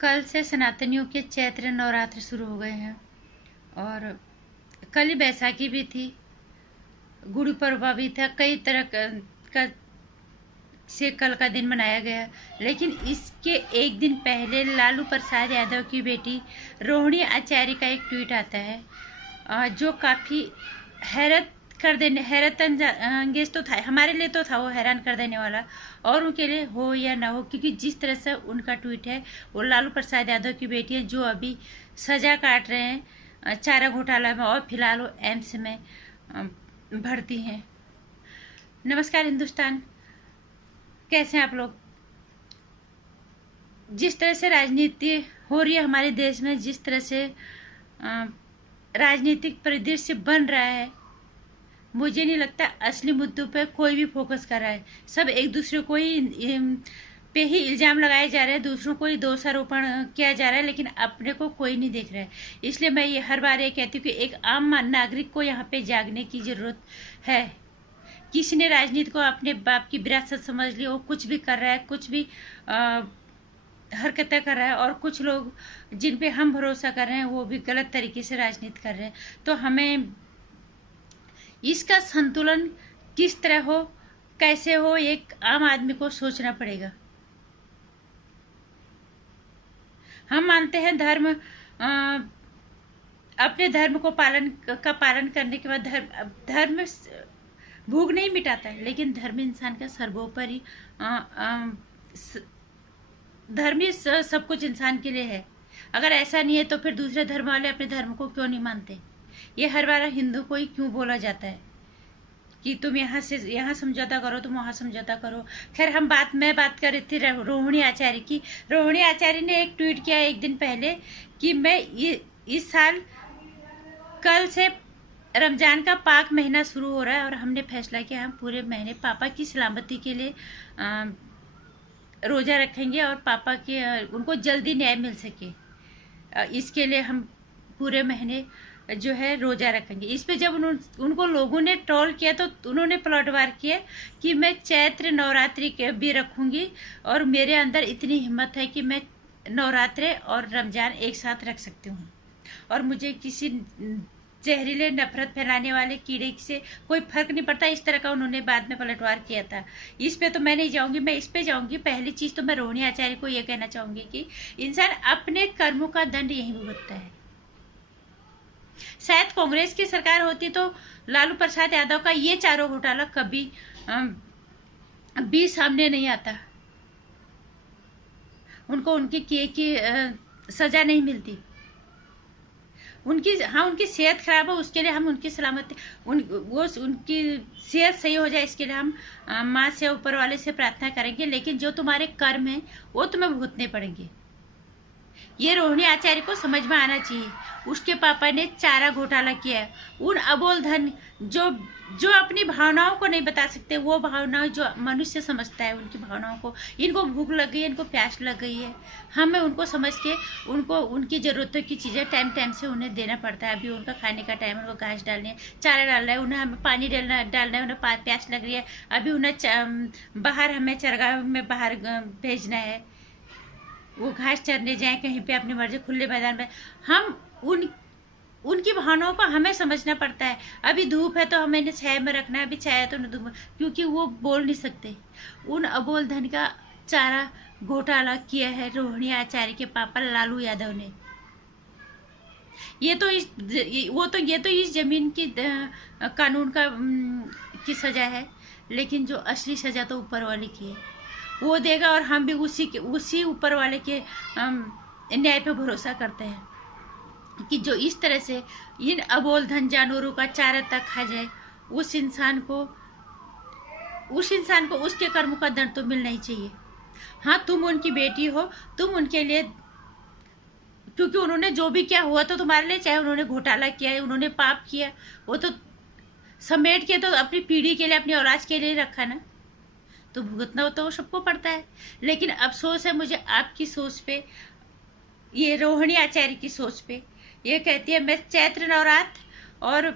कल से सनातनियों के चैत्र नवरात्र शुरू हो गए हैं और कल ही बैसाखी भी थी, गुड़ी पड़वा भी था। कई तरह का से कल का दिन मनाया गया। लेकिन इसके एक दिन पहले लालू प्रसाद यादव की बेटी रोहिणी आचार्य का एक ट्वीट आता है जो काफ़ी हैरत अंगेज तो था। हमारे लिए तो था वो हैरान कर देने वाला, और उनके लिए हो या ना हो, क्योंकि जिस तरह से उनका ट्वीट है, वो लालू प्रसाद यादव की बेटी है जो अभी सजा काट रहे हैं चारा घोटाला में, और फिलहाल वो एम्स में भर्ती हैं। नमस्कार हिंदुस्तान, कैसे हैं आप लोग? जिस तरह से राजनीति हो रही है हमारे देश में, जिस तरह से राजनीतिक परिदृश्य बन रहा है, मुझे नहीं लगता असली मुद्दों पे कोई भी फोकस कर रहा है। सब एक दूसरे को ही पे ही इल्ज़ाम लगाए जा रहे हैं, दूसरों को ही दोषारोपण किया जा रहा है, लेकिन अपने को कोई नहीं देख रहा है। इसलिए मैं ये हर बार ये कहती हूँ कि एक आम नागरिक को यहाँ पे जागने की ज़रूरत है। किसी ने राजनीति को अपने बाप की विरासत समझ ली, वो कुछ भी कर रहा है, कुछ भी हरकतें कर रहा है, और कुछ लोग जिन पे हम भरोसा कर रहे हैं वो भी गलत तरीके से राजनीति कर रहे हैं। तो हमें इसका संतुलन किस तरह हो, कैसे हो, एक आम आदमी को सोचना पड़ेगा। हम मानते हैं धर्म, अपने धर्म को पालन करने के बाद धर्म भूख नहीं मिटाता है, लेकिन धर्म इंसान का सर्वोपरि धर्म ही सब कुछ इंसान के लिए है। अगर ऐसा नहीं है तो फिर दूसरे धर्म वाले अपने धर्म को क्यों नहीं मानते? ये हर बार हिंदू को ही क्यों बोला जाता है कि तुम यहाँ समझौता करो, तुम वहाँ समझौता करो। खैर, मैं बात कर रही थी रोहिणी आचार्य की। रोहिणी आचार्य ने एक ट्वीट किया एक दिन पहले कि मैं इस साल कल से रमजान का पाक महीना शुरू हो रहा है और हमने फैसला किया हम पूरे महीने पापा की सलामती के लिए रोज़ा रखेंगे और पापा के उनको जल्दी न्याय मिल सके, इसके लिए हम पूरे महीने जो है रोज़ा रखेंगे। इस पे जब उनको लोगों ने ट्रोल किया तो उन्होंने पलटवार किया कि मैं चैत्र नवरात्रि के भी रखूँगी और मेरे अंदर इतनी हिम्मत है कि मैं नवरात्रे और रमज़ान एक साथ रख सकती हूँ, और मुझे किसी जहरीले नफरत फैलाने वाले कीड़े से कोई फर्क नहीं पड़ता। इस तरह का उन्होंने बाद में पलटवार किया था। इस पे तो मैं नहीं जाऊंगी, मैं इस पे जाऊंगी। पहली चीज़ तो मैं रोहिणी आचार्य को ये कहना चाहूँगी कि इंसान अपने कर्मों का दंड यहीं भुगतता है। शायद कांग्रेस की सरकार होती तो लालू प्रसाद यादव का ये चारों घोटाला कभी भी सामने नहीं आता, उनको उनके किए की सजा नहीं मिलती। उनकी सेहत खराब हो, उसके लिए हम उनकी सलामती उनकी सेहत सही हो जाए, इसके लिए हम माँ से ऊपर वाले से प्रार्थना करेंगे। लेकिन जो तुम्हारे कर्म हैं वो तुम्हें भुगतने पड़ेंगे। ये रोहिणी आचार्य को समझ में आना चाहिए। उसके पापा ने चारा घोटाला किया है। उन अबोल धन जो अपनी भावनाओं को नहीं बता सकते, वो भावनाएं जो मनुष्य समझता है, उनकी भावनाओं को, इनको भूख लग गई है, इनको प्यास लग गई है, हमें उनको समझ के उनको उनकी ज़रूरतों की चीज़ें टाइम टाइम से उन्हें देना पड़ता है। अभी उनका खाने का टाइम है, उनको घास डालनी है, चारा डालना है, उन्हें हमें पानी डालना है, उन्हें प्यास लग रही है, अभी उन्हें बाहर हमें चरगाह में बाहर भेजना है, वो घास चरने जाए कहीं पे अपनी मर्जी खुले मैदान में। हम उनकी भावनाओं को हमें समझना पड़ता है। अभी धूप है तो हमें इन्हें छाया में रखना है, अभी छाया है तो उन्हें धूप, क्योंकि वो बोल नहीं सकते। उन अबोल धन का चारा घोटाला किया है रोहिणी आचार्य के पापा लालू यादव ने। ये तो इस जमीन की कानून की सजा है, लेकिन जो असली सजा तो ऊपर वाले की है, वो देगा। और हम भी उसी ऊपर वाले के न्याय पे भरोसा करते हैं कि जो इस तरह से इन अबोल धन जानवरों का चारा तक खा जाए, उस इंसान को उसके कर्म का दंड तो मिलना ही चाहिए। हाँ, तुम उनकी बेटी हो, तुम उनके लिए, क्योंकि उन्होंने जो भी किया हुआ तो तुम्हारे लिए, चाहे उन्होंने घोटाला किया है, उन्होंने पाप किया, वो तो समेट के तो अपनी पीढ़ी के लिए, अपनी औलाद के लिए रखा ना, तो भुगतना तो सबको पड़ता है। लेकिन अफसोस है मुझे आपकी सोच पे, ये रोहिणी आचार्य की सोच पे। ये कहती है मैं चैत्र नवरात्र और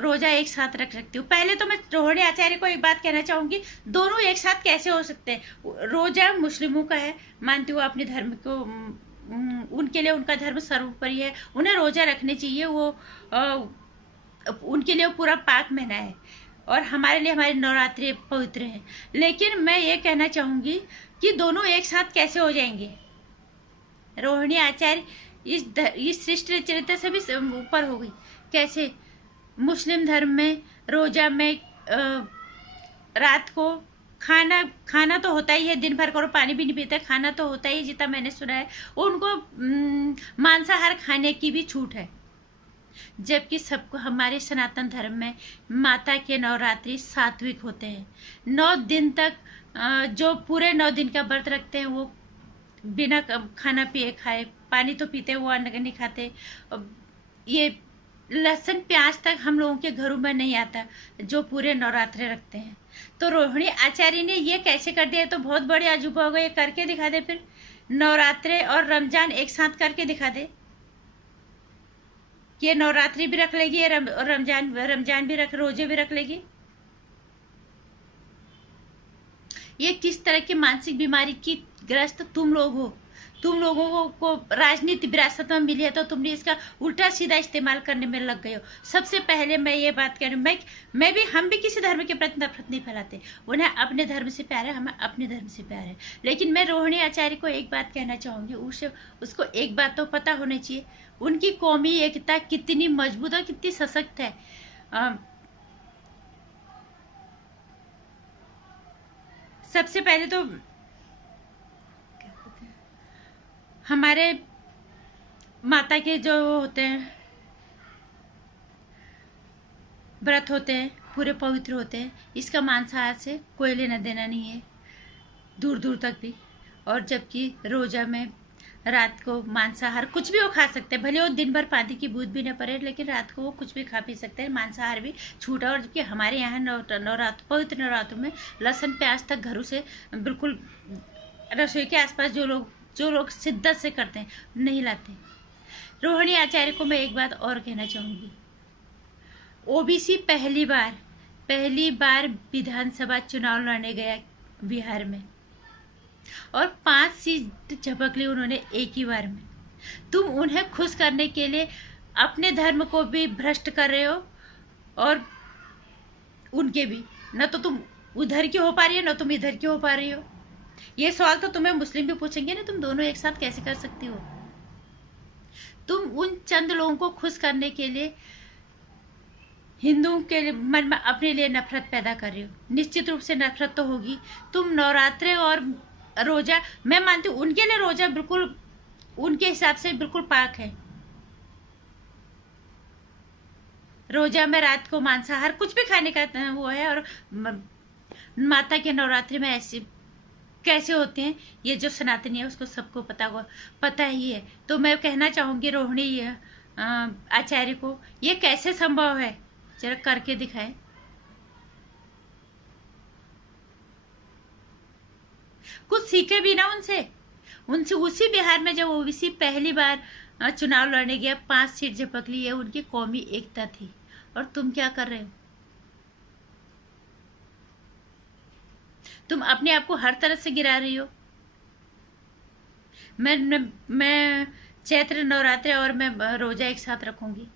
रोजा एक साथ रख सकती हूँ। पहले तो मैं रोहिणी आचार्य को एक बात कहना चाहूंगी, दोनों एक साथ कैसे हो सकते हैं। रोजा मुस्लिमों का है, मानती हूँ अपने धर्म को, उनके लिए उनका धर्म सर्वोपरि है, उन्हें रोजा रखने चाहिए, वो उनके लिए वो पूरा पाक महीना है, और हमारे लिए हमारे नवरात्रि पवित्र हैं। लेकिन मैं ये कहना चाहूंगी कि दोनों एक साथ कैसे हो जाएंगे। रोहिणी आचार्य इस सृष्टि चरित्र से भी ऊपर हो गई। कैसे? मुस्लिम धर्म में रोजा में रात को खाना तो होता ही है, दिन भर करो पानी भी नहीं पीते, खाना तो होता ही, जितना मैंने सुना है। उनको मांसाहार खाने की भी छूट है, जबकि सबको हमारे सनातन धर्म में माता के नवरात्रि सात्विक होते हैं। 9 दिन तक जो पूरे 9 दिन का व्रत रखते हैं वो बिना खाना पिए खाए, पानी तो पीते, वो अन्न नहीं खाते। ये लहसुन प्याज तक हम लोगों के घरों में नहीं आता जो पूरे नवरात्रे रखते हैं। तो रोहिणी आचार्य ने ये कैसे कर दिया, तो बहुत बड़ी अजूबा होगा। ये करके दिखा दे, फिर नवरात्रे और रमजान एक साथ करके दिखा दे। ये नवरात्रि भी रख लेगी और रमजान भी रोजे भी रख लेगी। ये किस तरह की मानसिक बीमारी की ग्रस्त तुम लोग हो। तुम लोगों को राजनीति विरासत में मिली है, तो तुमने इसका उल्टा सीधा इस्तेमाल करने में लग गए हो। सबसे पहले मैं ये बात कह रही हूँ, मैं भी, हम भी किसी धर्म के प्रति नफरत नहीं फैलाते। उन्हें अपने धर्म से प्यार है, हमें अपने धर्म से प्यार है। लेकिन मैं रोहिणी आचार्य को एक बात कहना चाहूंगी, उसको एक बात तो पता होनी चाहिए, उनकी कौमी एकता कितनी मजबूत और कितनी सशक्त है। सबसे पहले तो हमारे माता के जो होते हैं व्रत होते हैं, पूरे पवित्र होते हैं। इसका मांसाहार से कोई लेना देना नहीं है, दूर दूर तक भी। और जबकि रोजा में रात को मांसाहार कुछ भी वो खा सकते हैं, भले वो दिन भर पानी की बूंद भी न पड़े, लेकिन रात को वो कुछ भी खा पी सकते हैं, मांसाहार भी छूटा। और जबकि हमारे यहाँ पवित्र नवरात्रों में लहसुन प्याज तक घरों से बिल्कुल रसोई के आसपास जो लोग शिद्दत से करते हैं नहीं लाते। रोहिणी आचार्य को मैं एक बात और कहना चाहूंगी, ओबीसी पहली बार विधानसभा चुनाव लड़ने गया बिहार में, और 5 सीट झपक ली उन्होंने एक ही बार में। तुम उन्हें खुश करने के लिए अपने धर्म को भी भ्रष्ट कर रहे हो, और उनके भी। न तो तुम उधर की हो पा रही हो, न तुम इधर की हो पा रही हो। ये सवाल तो तुम्हें मुस्लिम भी पूछेंगे ना, तुम दोनों एक साथ कैसे कर सकती हो। तुम उन चंद लोगों को खुश करने के लिए हिंदुओं के मन में अपने लिए नफरत पैदा कर रही हो। निश्चित रूप से नफरत तो होगी। तुम नवरात्रे और रोजा, मैं मानती हूँ उनके लिए रोजा बिल्कुल उनके हिसाब से बिल्कुल पाक है। रोजा में रात को मांसाहार कुछ भी खाने का वो है, और माता के नवरात्रि में ऐसे कैसे होते हैं, ये जो सनातनी है उसको सबको पता ही है। तो मैं कहना चाहूंगी रोहिणी आचार्य को, ये कैसे संभव है, जरा करके दिखाए। कुछ सीखे भी ना उनसे उसी बिहार में जब ओबीसी पहली बार चुनाव लड़ने गया, 5 सीट झपक ली है, उनकी कौमी एकता थी। और तुम क्या कर रहे हो, तुम अपने आप को हर तरह से गिरा रही हो। मैं चैत्र नवरात्रि और मैं रोजा एक साथ रखूंगी,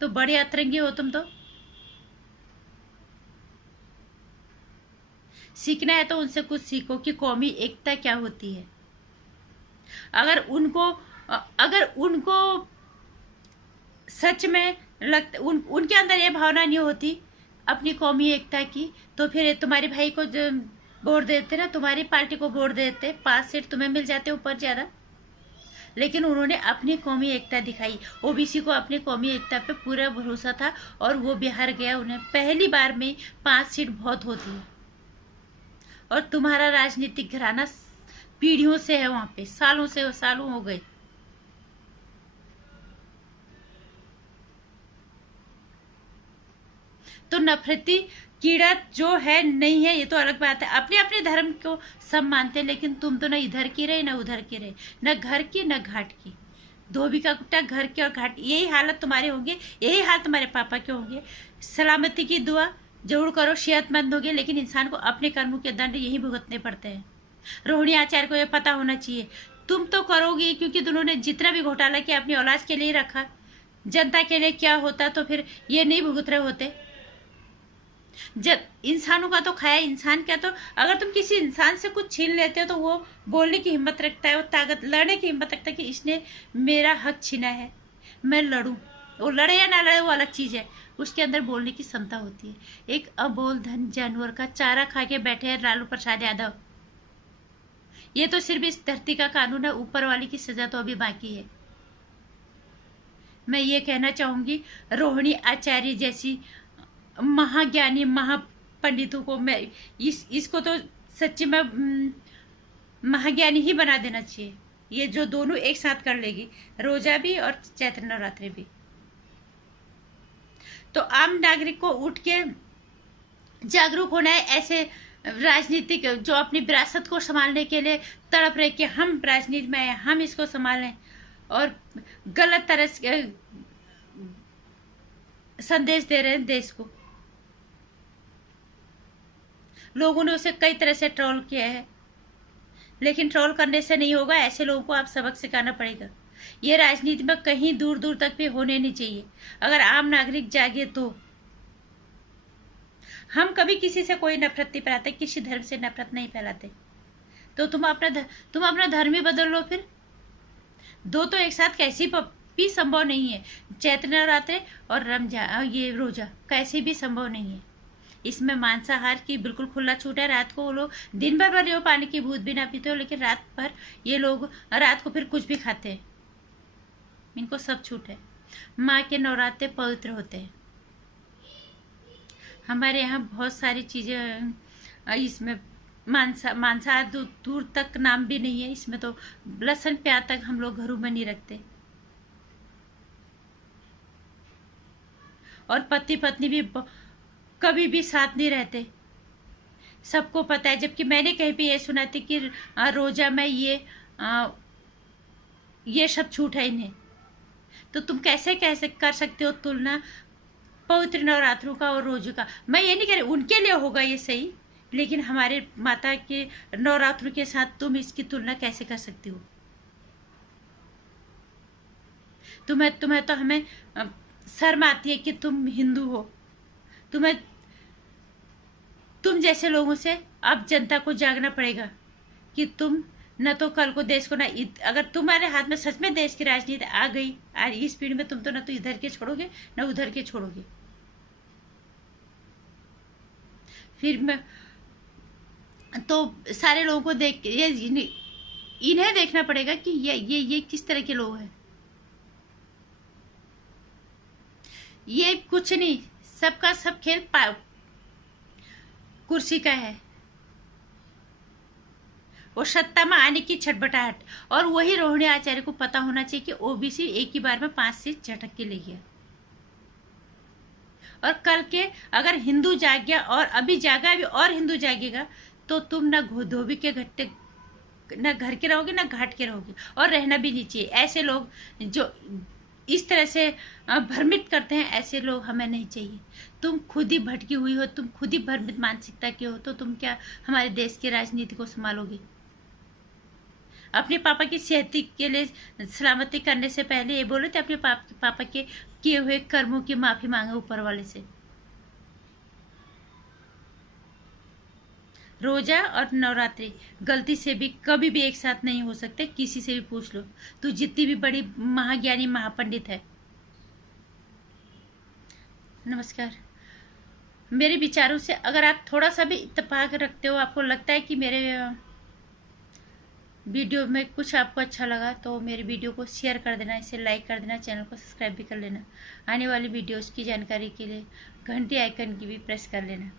तो बड़ी अतरंगी हो तुम तो। सीखना है तो उनसे कुछ सीखो कि कौमी एकता क्या होती है। अगर उनको सच में उनके अंदर ये भावना नहीं होती अपनी कौमी एकता की, तो फिर तुम्हारे भाई को वोट देते ना, तुम्हारी पार्टी को वोट देते, 5 सीट तुम्हें मिल जाते ऊपर ज्यादा। लेकिन उन्होंने अपनी कौमी एकता दिखाई। ओबीसी को अपनी कौमी एकता पे पूरा भरोसा था, और वो बिहार गया, उन्हें पहली बार में 5 सीट बहुत होती है। और तुम्हारा राजनीतिक घराना पीढ़ियों से है वहां पे, सालों हो गए। तो नफरती कीड़ा जो है नहीं है, ये तो अलग बात है। अपने अपने धर्म को सब मानते हैं, लेकिन तुम तो ना इधर की रहे ना उधर की रहे, न घर की न घाट की। धोबी का कुत्ता घर के और घाट, यही हालत तुम्हारे होंगे, यही हाल तुम्हारे पापा के होंगे। सलामती की दुआ जरूर करो, सेहतमंद होगे, लेकिन इंसान को अपने कर्मों के दंड यही भुगतने पड़ते हैं। रोहिणी आचार्य को ये पता होना चाहिए। तुम तो करोगी क्योंकि उन्होंने जितना भी घोटाला किया अपनी औलाद के लिए रखा, जनता के लिए क्या होता तो फिर ये नहीं भुगत रहे होते। जब इंसानों का तो खाया, इंसान क्या, तो अगर तुम किसी इंसान से कुछ छीन लेते हो तो वो बोलने की हिम्मत रखता है, वो ताकत, लड़ने की हिम्मत रखता है कि इसने मेरा हक छीना है, मैं लड़ूं। वो लड़े या ना लड़े वो अलग चीज है, उसके अंदर बोलने की क्षमता होती है। एक अबोल धन जानवर का चारा खा के बैठे हैं लालू प्रसाद यादव। ये तो सिर्फ इस धरती का कानून है, ऊपर वाली की सजा तो अभी बाकी है। मैं ये कहना चाहूंगी, रोहिणी आचार्य जैसी महाज्ञानी महापंडितों को मैं इसको तो सच्ची में महाज्ञानी ही बना देना चाहिए। ये जो दोनों एक साथ कर लेगी, रोजा भी और चैत्र नवरात्रि भी। तो आम नागरिक को उठ के जागरूक होना है। ऐसे राजनीतिक जो अपनी विरासत को संभालने के लिए तड़प रहे कि हम राजनीति में आए, हम इसको संभालें, और गलत तरह से संदेश दे रहे हैं देश को। लोगों ने उसे कई तरह से ट्रोल किया है, लेकिन ट्रोल करने से नहीं होगा। ऐसे लोगों को आप सबक सिखाना पड़ेगा। ये राजनीति में कहीं दूर दूर तक भी होने नहीं चाहिए। अगर आम नागरिक जागे तो हम कभी किसी से कोई नफरत नहीं फैलाते, किसी धर्म से नफरत नहीं फैलाते। तो तुम अपना धर्म ही बदल लो फिर। दो तो एक साथ कैसी भी संभव नहीं है। चैत्र नवरात्रि और रमजान, ये रोजा कैसे भी संभव नहीं है। इसमें मांसाहार की बिल्कुल खुला छूट है। रात को वो लोग दिन भर भले हो पानी की बूंद भी ना पीते हो, लेकिन रात भर ये लोग रात को फिर कुछ भी खाते हैं। इनको सब छूट है। माँ के नवरात्रे पवित्र होते हैं। हमारे यहाँ बहुत सारी चीजें, इसमें मांसाहार दूर तक नाम भी नहीं है। इसमें तो लहसुन प्याज तक हम लोग घरों में नहीं रखते। और पति पत्नी भी कभी भी साथ नहीं रहते, सबको पता है। जबकि मैंने कहीं पे ये सुना था कि रोजा में ये सब छूट है इन्हें। तो तुम कैसे कर सकते हो तुलना पवित्र नवरात्रों का और रोजों का। मैं ये नहीं कह रही उनके लिए होगा ये सही, लेकिन हमारे माता के नवरात्रों के साथ तुम इसकी तुलना कैसे कर सकती हो। तुम्हें तो हमें शर्म आती है कि तुम हिंदू हो। तुम जैसे लोगों से अब जनता को जागना पड़ेगा कि तुम न तो कल को देश को ना, अगर तुम्हारे हाथ में सच में देश की राजनीति आ गई आज इस पीढ़ी में, तुम तो न तो इधर के छोड़ोगे न उधर के छोड़ोगे। फिर मैं तो सारे लोगों को देख ये इन्हें देखना पड़ेगा कि ये किस तरह के लोग हैं। ये कुछ नहीं, सबका सब खेल कुर्सी का है। वो सत्ता में आने की छटपटाहट। और वही रोहिणी आचार्य को पता होना चाहिए कि ओबीसी एक ही बार में 5 सीट झटक के ले गया। और कल के अगर हिंदू जाग गया, और अभी जागा अभी और हिंदू जागेगा, तो तुम ना धोबी के घट्टे न घर के रहोगे न घाट के रहोगे, और रहना भी नहीं चाहिए। ऐसे लोग जो इस तरह से भ्रमित करते हैं, ऐसे लोग हमें नहीं चाहिए। तुम खुद ही भटकी हुई हो, तुम खुद ही भ्रमित मानसिकता के हो, तो तुम क्या हमारे देश की राजनीति को संभालोगे। अपने पापा की सेहत के लिए सलामती करने से पहले ये बोलो थे अपने पापा के किए हुए कर्मों की माफी मांगे ऊपर वाले से। रोजा और नवरात्रि गलती से भी कभी भी एक साथ नहीं हो सकते। किसी से भी पूछ लो, तू जितनी भी बड़ी महाज्ञानी महापंडित है। नमस्कार। मेरे विचारों से अगर आप थोड़ा सा भी इत्तेफाक रखते हो, आपको लगता है कि मेरे वीडियो में कुछ आपको अच्छा लगा, तो मेरे वीडियो को शेयर कर देना, इसे लाइक कर देना, चैनल को सब्सक्राइब भी कर लेना। आने वाली वीडियोस की जानकारी के लिए घंटी आइकन की भी प्रेस कर लेना।